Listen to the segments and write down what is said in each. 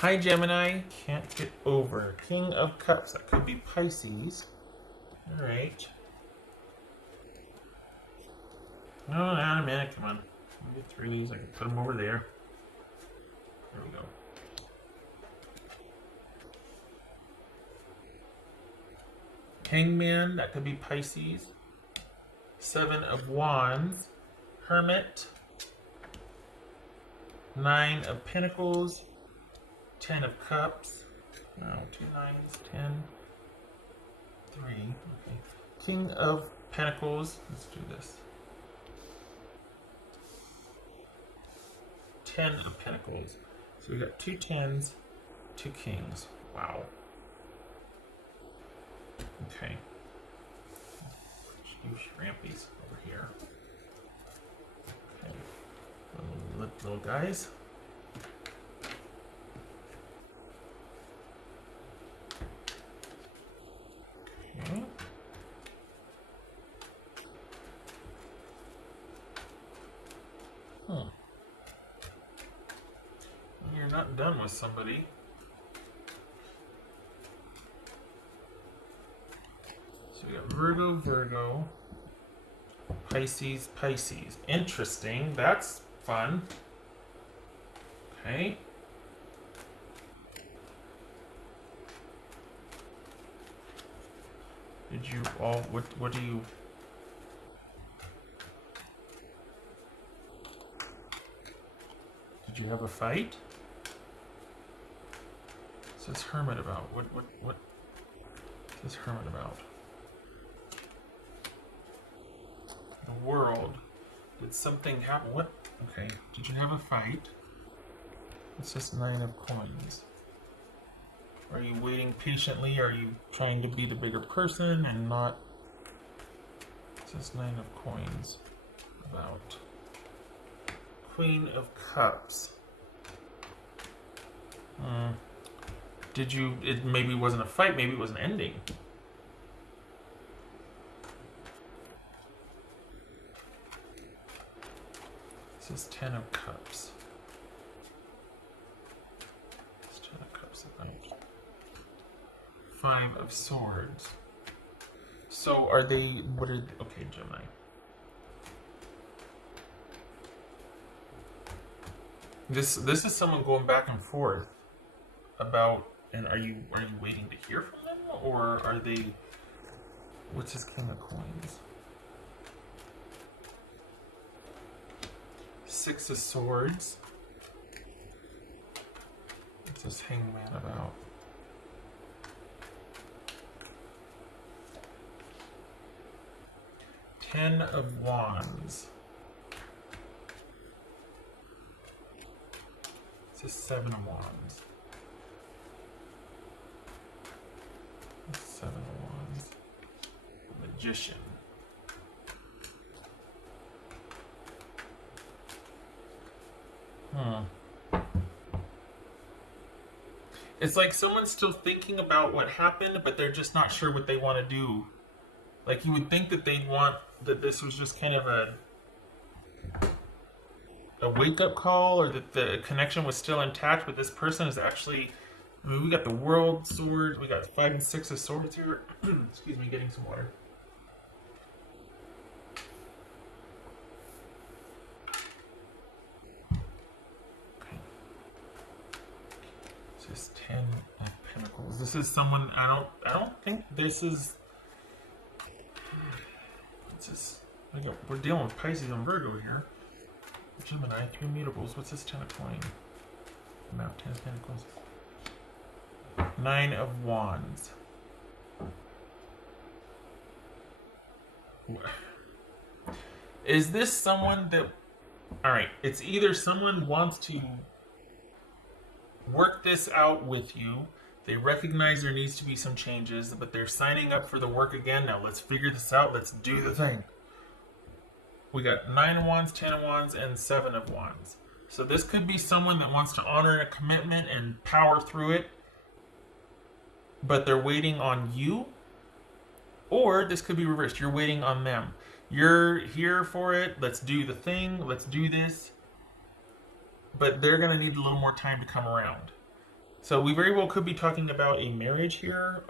Hi, Gemini. Can't get over. King of Cups. That could be Pisces. All right. No, not a minute. Come on. Maybe threes. I can put them over there. There we go. Hangman. That could be Pisces. Seven of Wands. Hermit. Nine of Pentacles. 10 of Cups. No, 2 nines. 10. 3. Okay. King of Pentacles. Let's do this. 10 of Pentacles. So we got 2 tens, 2 kings. Wow. Okay. Let's do Shrampies over here. Okay. Little guys. Okay. You're not done with somebody. So we got Virgo, Virgo, Pisces, Pisces. Interesting. That's fun. Okay. Did you all, what do you, did you have a fight? What's this Hermit about? What is this Hermit about? The world. Did something happen? What? Okay. Did you have a fight? It's just 9 of coins. Are you waiting patiently? Are you trying to be the bigger person and not? It's just 9 of coins. About. Queen of Cups. Did you, it maybe wasn't a fight, maybe it was an ending. This is 10 of Cups. It's 10 of Cups about. 5 of Swords. So are they, what are, okay, Gemini. This is someone going back and forth about, and are you waiting to hear from them, or are they, what's his King of Coins? 6 of Swords. What's this Hangman about? Ten of Wands. It's a 7 of Wands. 7 of Wands. Magician. It's like someone's still thinking about what happened, but they're just not sure what they want to do. Like, you would think that they'd want, that this was just kind of a wake-up call, or that the connection was still intact, but this person is actually, I mean, we got the World Sword, we got 5 and 6 of Swords here. Excuse me, getting some water. Okay. This is 10 of Pentacles. This is someone, I don't think this is, what's this? We're dealing with Pisces and Virgo here. Gemini, 3 mutables. What's this 10 of coin? Map 10 of Pentacles. 9 of Wands. Is this someone that... Alright, it's either someone wants to work this out with you, they recognize there needs to be some changes, but they're signing up for the work again. Now let's figure this out, let's do the thing. We got 9 of Wands, 10 of Wands, and 7 of Wands. So this could be someone that wants to honor a commitment and power through it, but they're waiting on you. Or this could be reversed. You're waiting on them. You're here for it. Let's do the thing. Let's do this. But they're going to need a little more time to come around. So we very well could be talking about a marriage here.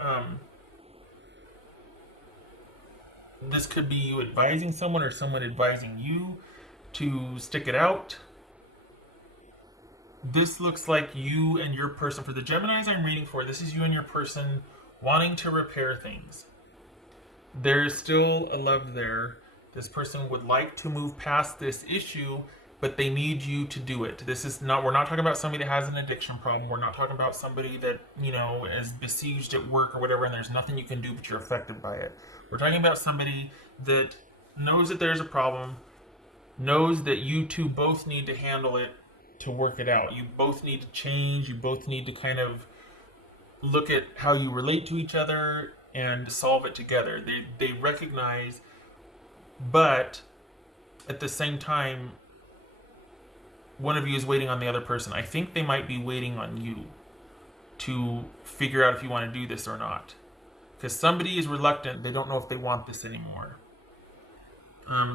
This could be you advising someone or someone advising you to stick it out. This looks like you and your person. For the Geminis I'm reading for, this is you and your person wanting to repair things. There's still a love there. This person would like to move past this issue, but they need you to do it. This is not, we're not talking about somebody that has an addiction problem. We're not talking about somebody that, you know, is besieged at work or whatever, and there's nothing you can do, but you're affected by it. We're talking about somebody that knows that there's a problem, knows that you two both need to handle it to work it out. You both need to change. You both need to kind of look at how you relate to each other and solve it together. They recognize, but at the same time, one of you is waiting on the other person. I think they might be waiting on you to figure out if you want to do this or not. Because somebody is reluctant. They don't know if they want this anymore.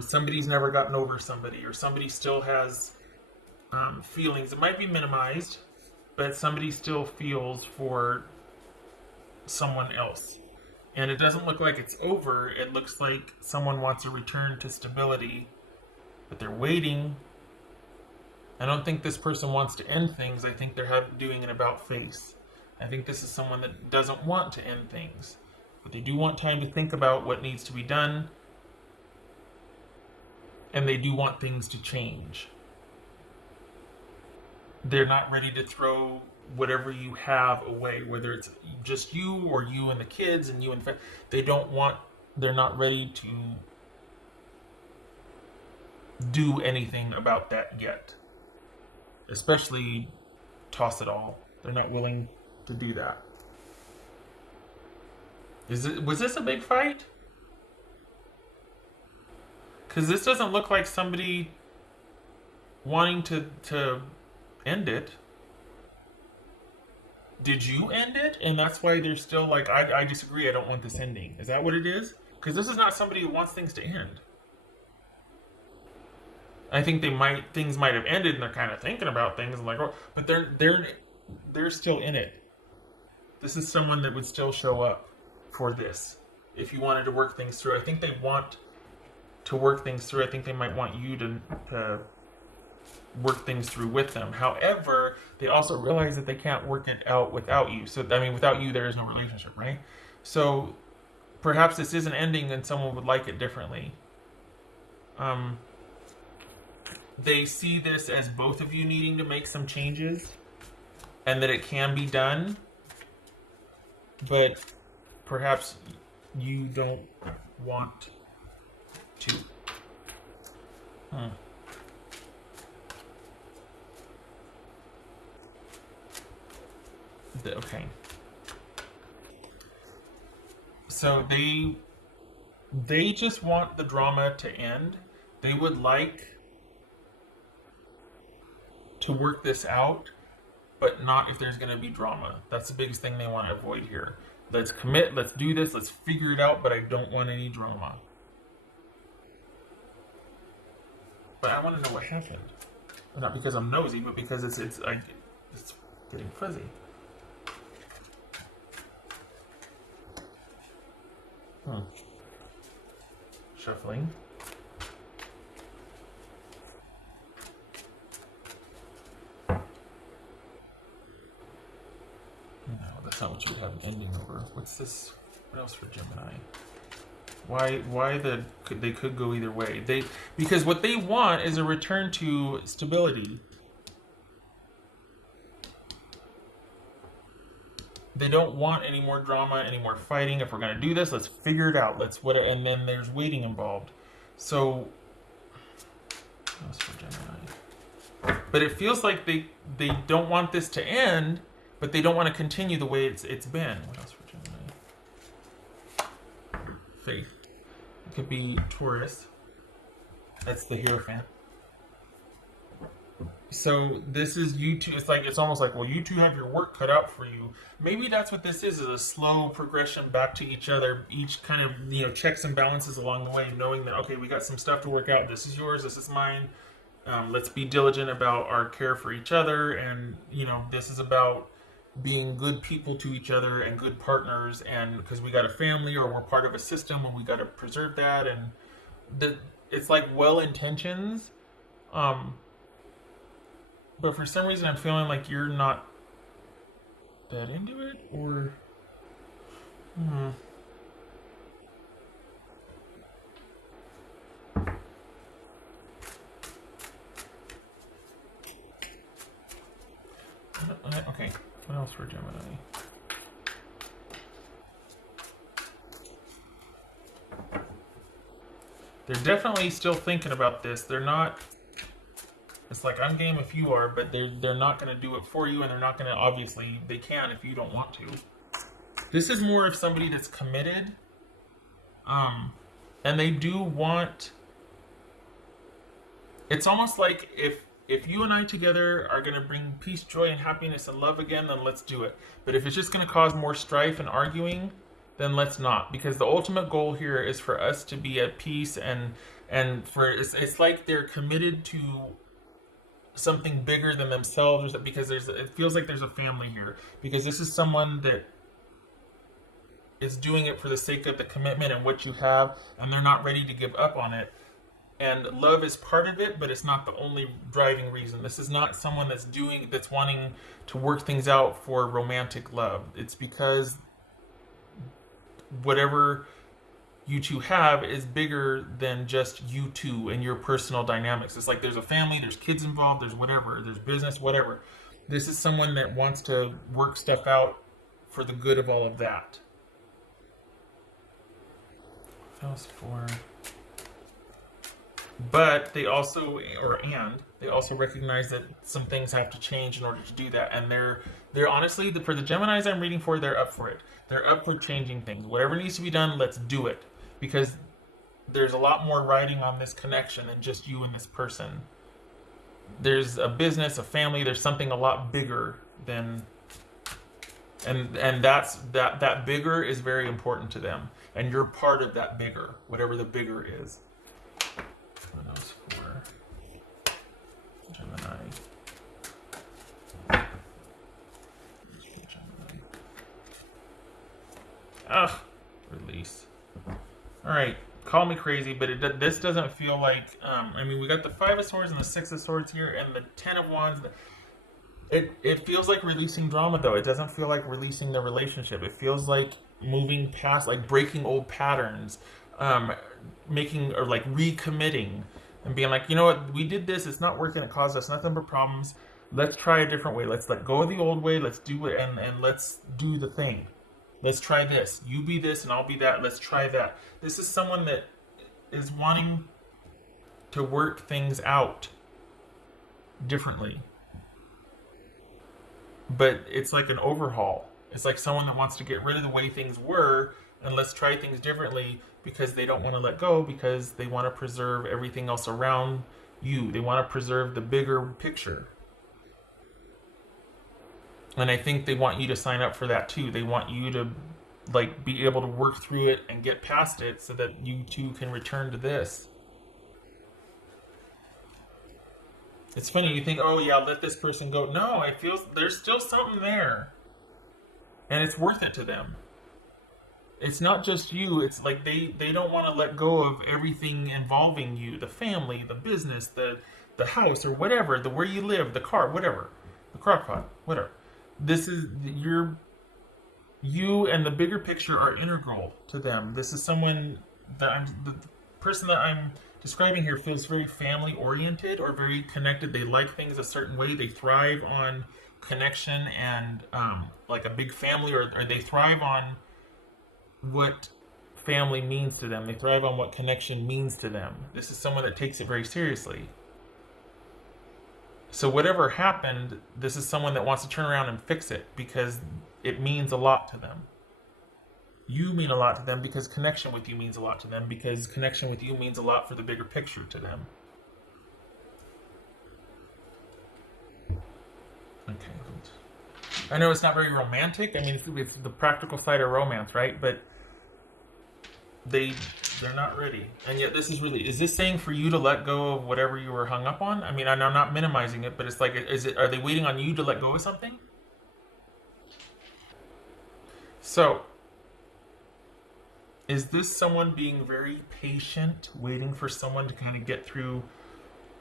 Somebody's never gotten over somebody, or somebody still has feelings. It might be minimized, but somebody still feels for someone else. And it doesn't look like it's over. It looks like someone wants a return to stability, but they're waiting. I don't think this person wants to end things. I think they're doing an about face. I think this is someone that doesn't want to end things, but they do want time to think about what needs to be done, and they do want things to change. They're not ready to throw whatever you have away, whether it's just you or you and the kids and you and they're not ready to do anything about that yet. Especially toss it all. They're not willing to do that. Was this a big fight? Because this doesn't look like somebody wanting to end it. Did you end it? And that's why they're still like, I disagree, I don't want this ending. Is that what it is? Because this is not somebody who wants things to end. I think things might have ended and they're kind of thinking about things and like, oh, but they're still in it. This is someone that would still show up for this if you wanted to work things through. I think they want to work things through. I think they might want you to work things through with them. However, they also realize that they can't work it out without you. So, I mean, without you, there is no relationship, right? So perhaps this is an ending and someone would like it differently. They see this as both of you needing to make some changes and that it can be done, but perhaps you don't want to. Okay. So they just want the drama to end. They would like to work this out, but not if there's going to be drama. That's the biggest thing they want to avoid here. Let's commit, let's do this, let's figure it out, but I don't want any drama. But I want to know what happened. Not because I'm nosy, but because it's getting fuzzy. Shuffling. No, that's not what you would have an ending over. What's this? What else for Gemini? Why they could go either way. Because what they want is a return to stability. They don't want any more drama, any more fighting. If we're going to do this, let's figure it out. And then there's waiting involved. So, what else for Gemini? But it feels like they don't want this to end, but they don't want to continue the way it's been. What else for Gemini? Faith. It could be Taurus. That's the Hierophant. So this is you two. It's almost like, well, you two have your work cut out for you. Maybe that's what this is a slow progression back to each other. Each kind of, checks and balances along the way, knowing that, okay, we got some stuff to work out. This is yours. This is mine. Let's be diligent about our care for each other. And, this is about being good people to each other and good partners, and because we got a family or we're part of a system and we got to preserve that, and the it's like well intentions, um, but for some reason I'm feeling like you're not that into it, or hmm, okay. What else for Gemini? They're definitely still thinking about this. They're not. It's like I'm game if you are, but they're not going to do it for you, and they're not going to. Obviously, they can if you don't want to. This is more of somebody that's committed, um, and they do want. It's almost like if you and I together are going to bring peace, joy, and happiness and love again, then let's do it. But if it's just going to cause more strife and arguing, then let's not. Because the ultimate goal here is for us to be at peace, and for it's like they're committed to something bigger than themselves, because it feels like there's a family here, because this is someone that is doing it for the sake of the commitment and what you have, and they're not ready to give up on it. And love is part of it, but it's not the only driving reason. This is not someone that's wanting to work things out for romantic love. It's because whatever you two have is bigger than just you two and your personal dynamics. It's like there's a family, there's kids involved, there's whatever, there's business, whatever. This is someone that wants to work stuff out for the good of all of that. That was for... But they also, they also recognize that some things have to change in order to do that. And they're honestly, for the Geminis I'm reading for, they're up for it. They're up for changing things. Whatever needs to be done, let's do it. Because there's a lot more riding on this connection than just you and this person. There's a business, a family, there's something a lot bigger than... And that bigger is very important to them. And you're part of that bigger, whatever the bigger is. What else for Gemini? Ugh, release. All right, call me crazy, but this doesn't feel like. I mean, we got the Five of Swords and the Six of Swords here, and the Ten of Wands. It feels like releasing drama, though. It doesn't feel like releasing the relationship. It feels like moving past, like breaking old patterns. Making or like recommitting and being like, you know what, we did this, it's not working, it caused us nothing but problems, let's try a different way, let's let go of the old way, let's do it, and let's do the thing, let's try this, you be this and I'll be that, let's try that. This is someone that is wanting to work things out differently, but it's like an overhaul. It's like someone that wants to get rid of the way things were and let's try things differently, because they don't want to let go, because they want to preserve everything else around you. They want to preserve the bigger picture. And I think they want you to sign up for that too. They want you to like be able to work through it and get past it so that you two can return to this. It's funny, you think, oh yeah, let this person go. No, I feel there's still something there. And it's worth it to them. It's not just you. It's like they don't want to let go of everything involving you, the family, the business, the house, or whatever, the where you live, the car, whatever, the crock pot, whatever. This is you and the bigger picture are integral to them. This is someone that the person that I'm describing here feels very family oriented or very connected. They like things a certain way. They thrive on connection and like a big family, or they thrive on what family means to them. They thrive on what connection means to them. This is someone that takes it very seriously. So whatever happened, this is someone that wants to turn around and fix it because it means a lot to them. You mean a lot to them because connection with you means a lot to them, because connection with you means a lot for the bigger picture to them. Okay. I know it's not very romantic. I mean, it's the practical side of romance, right? But they're not ready. And yet this is really, is this saying for you to let go of whatever you were hung up on? I mean, I'm not minimizing it, but it's like, are they waiting on you to let go of something? So, is this someone being very patient, waiting for someone to kind of get through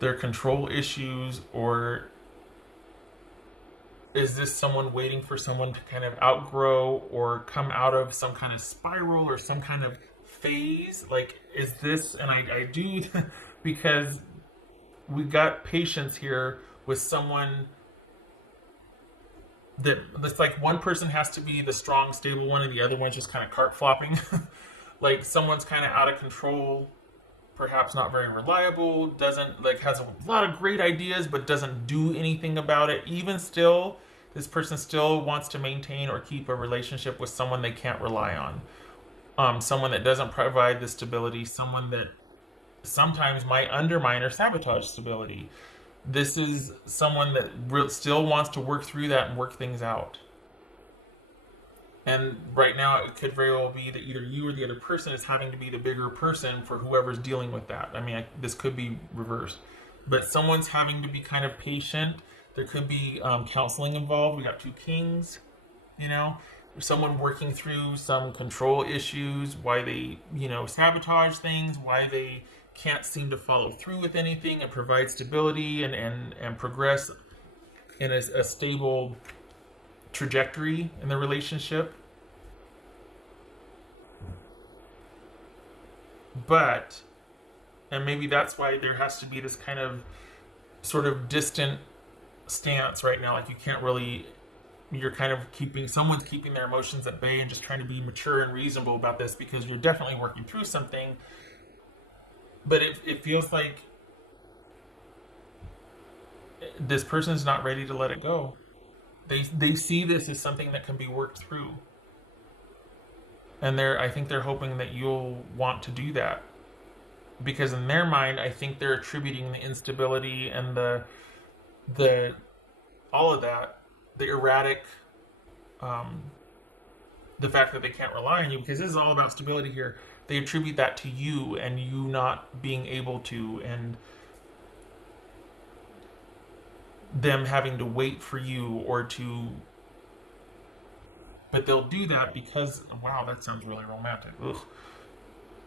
their control issues, or is this someone waiting for someone to kind of outgrow or come out of some kind of spiral or some kind of phase? Like, is this, and I do, because we got patience here with someone that's like one person has to be the strong, stable one, and the other one's just kind of cart flopping. Like someone's kind of out of control, perhaps not very reliable, doesn't like has a lot of great ideas but doesn't do anything about it. Even still, this person still wants to maintain or keep a relationship with someone they can't rely on. Someone that doesn't provide the stability, someone that sometimes might undermine or sabotage stability. This is someone that still wants to work through that and work things out. And right now, it could very well be that either you or the other person is having to be the bigger person for whoever's dealing with that. I mean, this could be reversed. But someone's having to be kind of patient. There could be counseling involved. We got 2 kings, you know. Someone working through some control issues, why they, sabotage things, why they can't seem to follow through with anything and provide stability and progress in a stable trajectory in the relationship. But, and maybe that's why there has to be this kind of sort of distant stance right now. Like you can't really, you're kind of someone's keeping their emotions at bay and just trying to be mature and reasonable about this because you're definitely working through something. But it feels like this person's not ready to let it go. They see this as something that can be worked through. And I think they're hoping that you'll want to do that. Because in their mind, I think they're attributing the instability and the all of that, the erratic, the fact that they can't rely on you, because this is all about stability here. They attribute that to you and you not being able to, and them having to wait for you but they'll do that because, wow, that sounds really romantic. Ugh.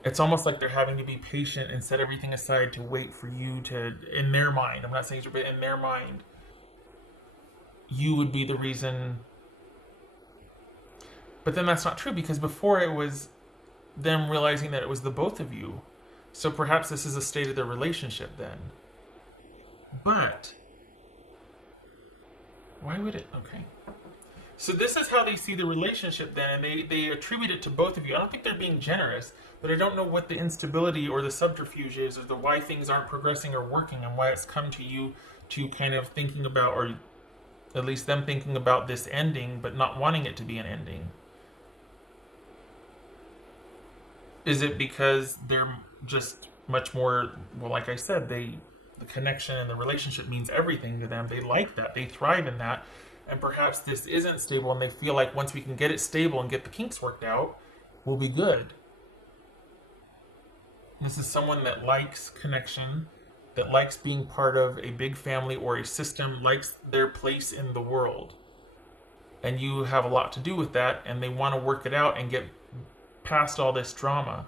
It's almost like they're having to be patient and set everything aside to wait for you to, in their mind, I'm not saying it's, but in their mind, you would be the reason. But then that's not true, because before it was them realizing that it was the both of you. So perhaps this is a state of their relationship then. But why would it? Okay. So this is how they see the relationship then, and they attribute it to both of you. I don't think they're being generous, but I don't know what the instability or the subterfuge is, or why things aren't progressing or working, and why it's come to you to kind of thinking about, or at least them thinking about this ending, but not wanting it to be an ending. Is it because they're just much more, well, like I said, the connection and the relationship means everything to them. They like that. They thrive in that. And perhaps this isn't stable, and they feel like once we can get it stable and get the kinks worked out, we'll be good. This is someone that likes connection, that likes being part of a big family or a system, likes their place in the world. And you have a lot to do with that, and they want to work it out and get past all this drama.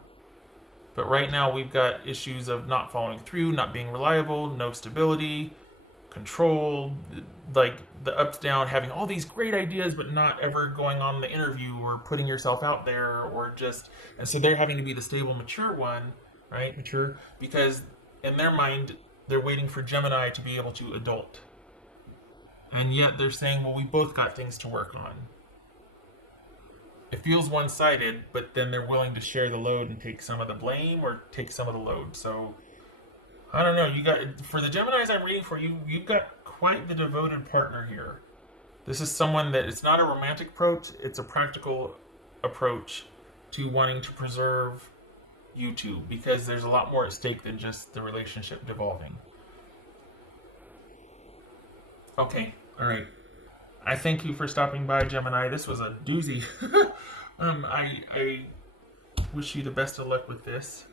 But right now we've got issues of not following through, not being reliable, no stability, control, like the ups down, having all these great ideas but not ever going on the interview or putting yourself out there, or just, and so they're having to be the stable, mature one, right? Mature, because in their mind they're waiting for Gemini to be able to adult. And yet they're saying, well, we both got things to work on. It feels one-sided, but then they're willing to share the load and take some of the blame or take some of the load. So I don't know. You got, for the Geminis I'm reading for you, you've got quite the devoted partner here. This is someone that, it's not a romantic approach, it's a practical approach to wanting to preserve you two, because there's a lot more at stake than just the relationship devolving. Okay, all right. I thank you for stopping by, Gemini. This was a doozy. I wish you the best of luck with this.